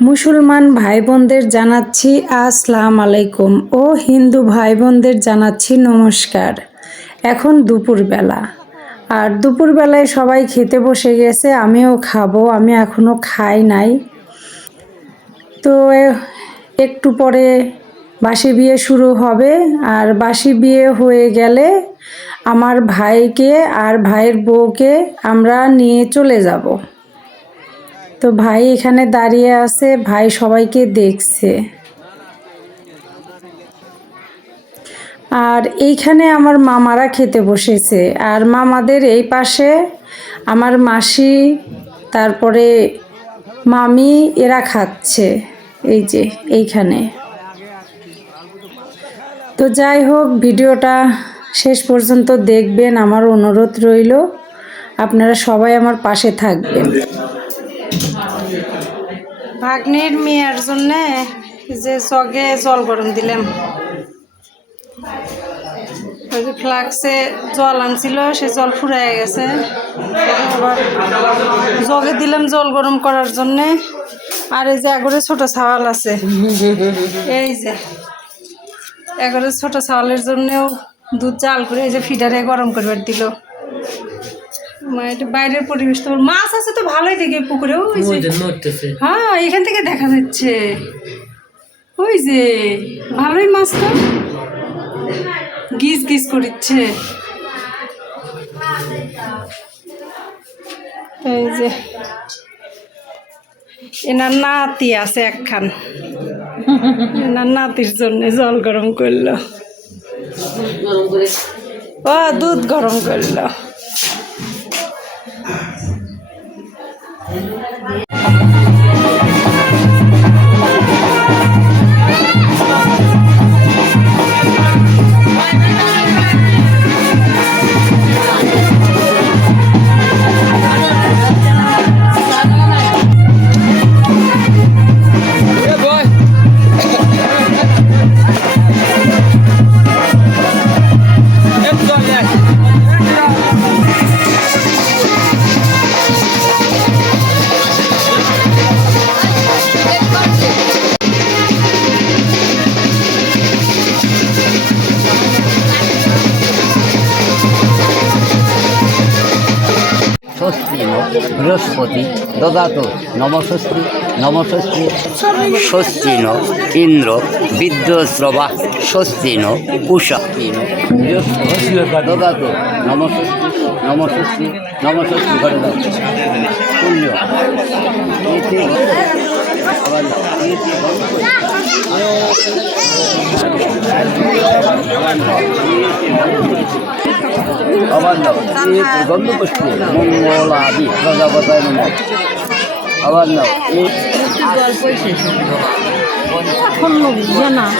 মুসলমান ভাই বোনদের জানাচ্ছি আসসালামু আলাইকুম ও হিন্দু ভাই বোনদের জানাচ্ছি নমস্কার। এখন দুপুরবেলা, আর দুপুরবেলায় সবাই খেতে বসে গেছে, আমিও খাবো। আমি এখনো খাই নাই। তো একটু পরে বাসি বিয়ে শুরু হবে, আর বাসি বিয়ে হয়ে গেলে আমার ভাইকে আর ভাইয়ের বউকে আমরা নিয়ে চলে যাব। তো ভাই এখানে দাঁড়িয়ে আছে, ভাই সবাইকে দেখছে। আর এইখানে আমার মামারা খেতে বসেছে, আর মামাদের এই পাশে আমার মাসি, তারপরে মামি, এরা খাচ্ছে এই যে এইখানে। তো যাই হোক, ভিডিওটা শেষ পর্যন্ত দেখবেন, আমার অনুরোধ রইল। আপনারা সবাই আমার পাশে থাকবেন। ভাগ্নির মেয়ের জন্য যে জগে জল গরম দিলাম, ওই যে ফ্লাক্সে জল আনছিল, সে জল ফুরাই গেছে। আবার জগে দিলাম জল গরম করার জন্যে। আর এই যে এগরে ছোট ছাওয়াল আছে, এই যে এগরে ছোট ছাওয়ালের জন্যেও দুধ জাল করে এই যে ফিডারে গরম করবার দিল। এটা বাইরের পরিবেশ, তো মাছ আছে তো ভালোই দেখে পুকুরেও। হ্যাঁ, এখান থেকে দেখা যাচ্ছে, ওই যে ভালোই মাছ, তো গিজ গিজ করিচ্ছে। এই যে এনার নাতি আছে একখান, এনার নাতির জন্য জল গরম করলো, ও দুধ গরম করলো। বৃহস্পতি দদাত নমস্তি নমস্তি স্বস্তিন ইন্দ্র বিদ্যস্রবা স্বস্তিন উষা দদাত নমস্তি নমস্তি নমস্তি করে দাও পুণ্য আবার নাও গন্ধপুষ্টি মঙ্গলাদি প্রজাপতায় নম। আবার নাও আবার নাও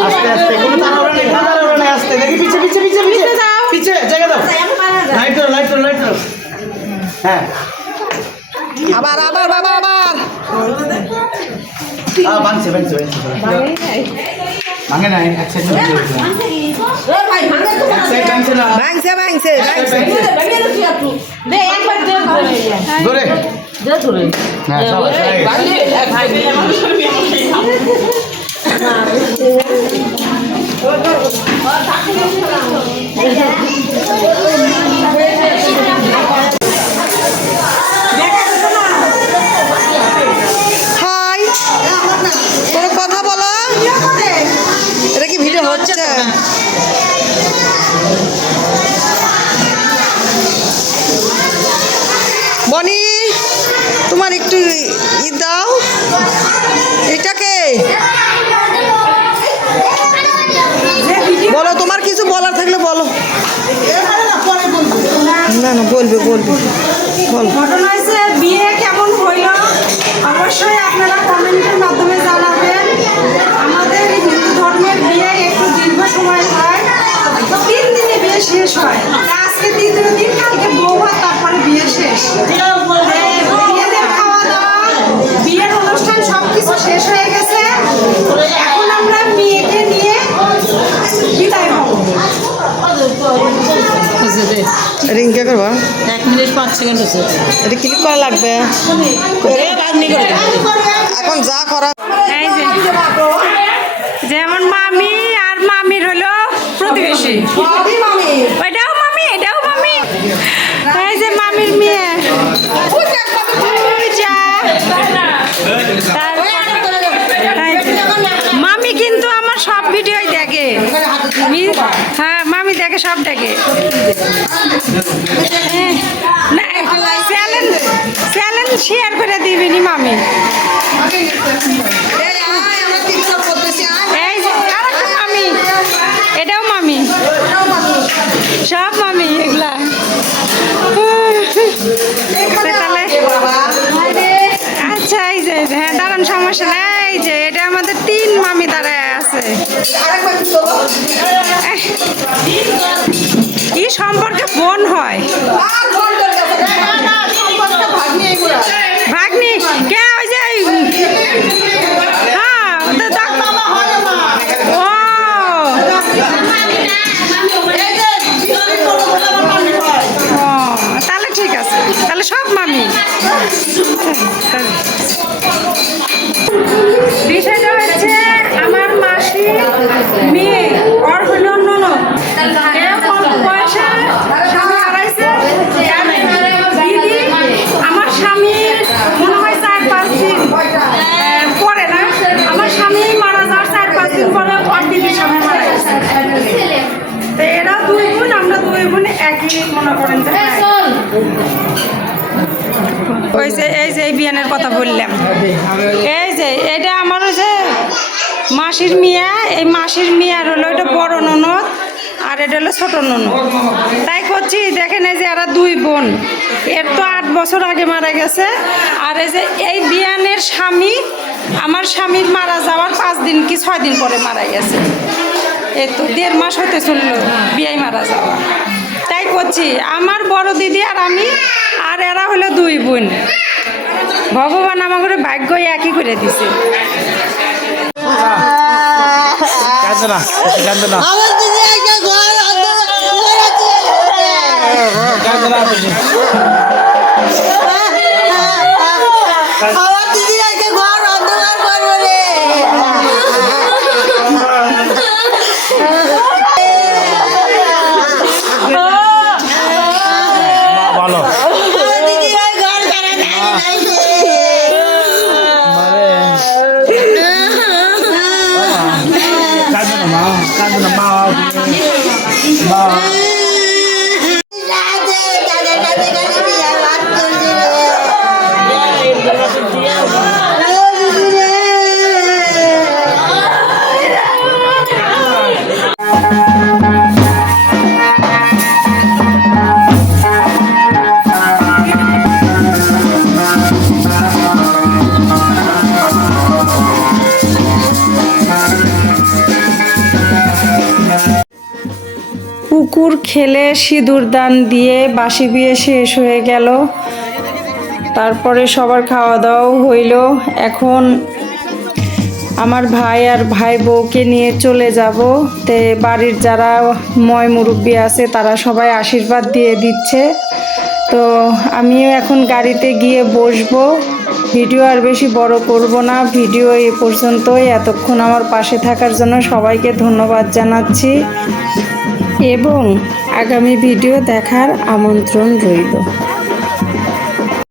আস্তে আস্তে কোনো তাড়াহুড়ো নেই আস্তে দেখি পিছে পিছে পিছে পিছে যাও পিছে জায়গা দাও লাইট দাও লাইট দাও লাইট দাও হ্যাঁ আবার আবার বাবা আবার ভাঙছে ভাঙে নাই এক সাইড ভাঙছে না ভাঙছে ধরে হ্যাঁ সবাই হাই কোনো কথা বলো এটা কি ভিডিও হচ্ছে বনি তোমার একটু দাও এটাকে বলো তোমার কিছু বলার থাকলে বলো না বলবে বলো ঘটনা হয়েছে বিয়ে কেমন হইল অবশ্যই আপনারা কমেন্টের মাধ্যমে জানাবেন। আমাদের হিন্দু ধর্মের বিয়ে একটু দীর্ঘ সময় হয়, 3 দিনে বিয়ে শেষ হয়। আজকে 3 দিন, কালকে বউ ভাত, তারপরে বিয়ে শেষ। বিয়েতে খাওয়া দাওয়া, বিয়ের অনুষ্ঠান সবকিছু শেষ হয়ে গেছে। এখন আমরা মেয়েকে নিয়ে বিদায় হব। রিংকে করবা 1 মিনিট 5 সেকেন্ড হচ্ছে এটা ক্লিক করা লাগবে এখন যা করা এই যেমন মামি আর মামির হলো প্রতিবেশী, ওইটাও মামি এটাও মামি। এই যে মামির মেয়ে মামি কিন্তু আমার সব ভিডিওই দেখে। হ্যাঁ মামি দেখে, সব দেখে। চ্যালেঞ্জ শেয়ার করে দিবেনি মামি। এই যে আরেকটা মামি, এটাও মামি, সব মামি এগুলা। তাহলে আচ্ছা এই যে হ্যাঁ দাঁড়ান, সমস্যা নেই। এই যে এটা আমাদের 3 মামি দাঁড়ায় আছে। কি সম্পর্কে বোন হয়? ভাগ্নি কে? ওই যে হ্যাঁ ও তাহলে ঠিক আছে, তাহলে সব মামি। বিষয়টা হচ্ছে আমার মাসি মেয়ে, ওর হইল ননদ। স্বামী হারাইছে, দিদি আমার স্বামীর মনে হয় 4-5 দিন পরে না, আমার স্বামী মারা যাওয়ার 4-5 দিন পরে ওর দিদির স্বামী মারা গেছে। তো এরা 2 বোন, আমরা 2 বোন একই মনে করেন যে ওই যে এই যে বিয়ানের কথা বললাম। এই যে এটা আমার হচ্ছে মাসির মিয়া, এই মাসির মিয়ার হলো এটা বড় ননদ আর এটা হলো ছোট ননদ। তাই করছি দেখেন এই যে এরা 2 বোন, এর তো 8 বছর আগে মারা গেছে। আর এই যে এই বিয়ানের স্বামী আমার স্বামীর মারা যাওয়ার 5 দিন কি 6 দিন পরে মারা গেছে। এই তো 1.5 মাস হতে চললো বিয়ে মারা যাওয়া। তাই করছি আমার বড় দিদি আর আমি, আর এরা হলো 2 বোন। ভগবান আমাকে ভাগ্য একই করে দিছে। আমার দিদি একটা ঘর আমার দিদি একটা ঘর অন্ধকার করবো রে। ভালো আমার দিদি ওই ঘর ছাড়া কাঁদো না মা পুকুর খেলে সিঁদুর দান দিয়ে বাসি বিয়ে শেষ হয়ে গেল। তারপরে সবার খাওয়া দাওয়াও হইল। এখন আমার ভাই আর ভাই বউকে নিয়ে চলে যাব। তে বাড়ির যারা মুরব্বী আছে তারা সবাই আশীর্বাদ দিয়ে দিচ্ছে। তো আমিও এখন গাড়িতে গিয়ে বসবো। ভিডিও আর বেশি বড় করব না, ভিডিও এই পর্যন্তই। এতক্ষণ আমার পাশে থাকার জন্য সবাইকে ধন্যবাদ জানাচ্ছি এবং আগামী ভিডিও দেখার আমন্ত্রণ রইল।